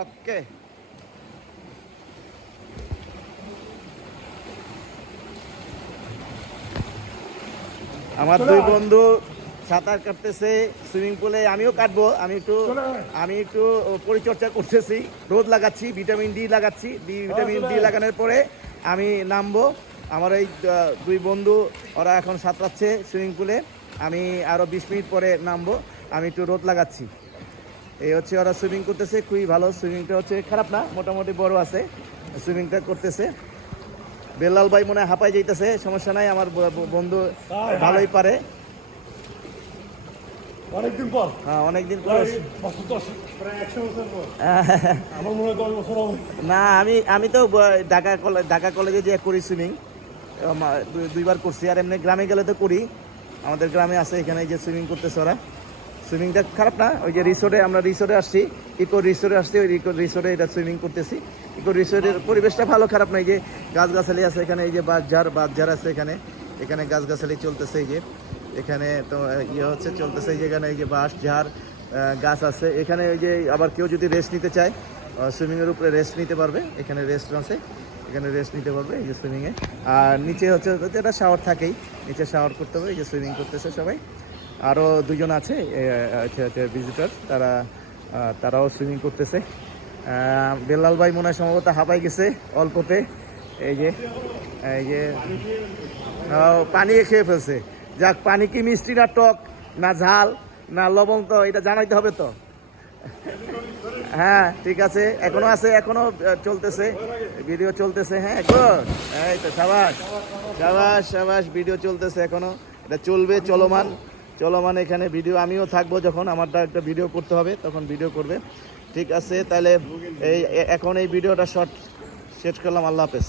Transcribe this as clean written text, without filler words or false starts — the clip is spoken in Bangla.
ওকে, আমার দুই বন্ধু সাঁতার কাটতেছে সুইমিং পুলে, আমিও কাটবো। আমি একটু পরিচর্যা করতেছি, রোদ লাগাচ্ছি, ভিটামিন ডি লাগাচ্ছি। ভিটামিন ডি লাগানোর পরে আমি নামবো। আমার এই দুই বন্ধু ওরা এখন সাঁতরাচ্ছে সুইমিং পুলে, আমি আরও 20 মিনিট পরে নামবো। আমি একটু রোদ লাগাচ্ছি। এই হচ্ছে ওরা সুইমিং করতেছে, খুবই ভালো। সুইমিংটা হচ্ছে খারাপ না, মোটামুটি বড় আছে। সুইমিংটা করতেছে। বেলাল ভাই মনে হয় হাঁপাই যাইতেছে, সমস্যা নাই, আমার বন্ধু ভালোই পারে। অনেকদিন পর, হ্যাঁ অনেকদিন পর। না আমি তো ঢাকা কলেজে যে করি সুইমিং, দুইবার করছি। আর এমনি গ্রামে গেলে তো করি, আমাদের গ্রামে আছে এখানে যে সুইমিং করতেছে ওরা। সুইমিংটা খারাপ না। ওই যে রিসোর্টে, আমরা রিসোর্টে আসছি, ইকো রিসোর্টে আসছি, ওই ইকো রিসোর্টে এটা সুইমিং করতেছি। ইকো রিসোর্টের পরিবেশটা ভালো, খারাপ না। এই যে গাছগাছালি আছে এখানে, এই যে বাঁশঝাড় আছে এখানে, এখানে গাছগাছালি চলতেছে। এই যে এখানে তো ইয়ে হচ্ছে চলতেছে, যেখানে এই যে বাঁশঝাড় গাছ আছে এখানে। ওই যে আবার কেউ যদি রেস্ট নিতে চায় সুইমিংয়ের উপরে রেস্ট নিতে পারবে, এখানে রেস্ট আছে, এখানে রেস্ট নিতে পারবে এই যে সুইমিংয়ে। আর নিচে হচ্ছে এটা শাওয়ার থাকেই, নিচে শাওয়ার করতে হবে। এই যে সুইমিং করতেছে সবাই। আরও দুজন আছে ভিজিটর, তারাও সুইমিং করতেছে। বেলাল ভাই মনে হয় সম্ভবত হাঁপাই গেছে অল্পতে। এই যে পানি খেয়ে ফেলছে। যাক, পানি কি মিষ্টি না টক না ঝাল না লবণ তো এটা জানাইতে হবে তো। হ্যাঁ ঠিক আছে, এখনো আছে, এখনো চলতেছে, ভিডিও চলতেছে। হ্যাঁ গুড, এই তো সাবাস সাবাস সাবাস, ভিডিও চলতেছে এখনো, এটা চলবে, চলমান এখানে ভিডিও। আমিও থাকবো, যখন আমারটা একটা ভিডিও করতে হবে তখন ভিডিও করবে। ঠিক আছে, তাহলে এখন এই ভিডিওটা শর্ট শেষ করলাম। আল্লাহ হাফেজ।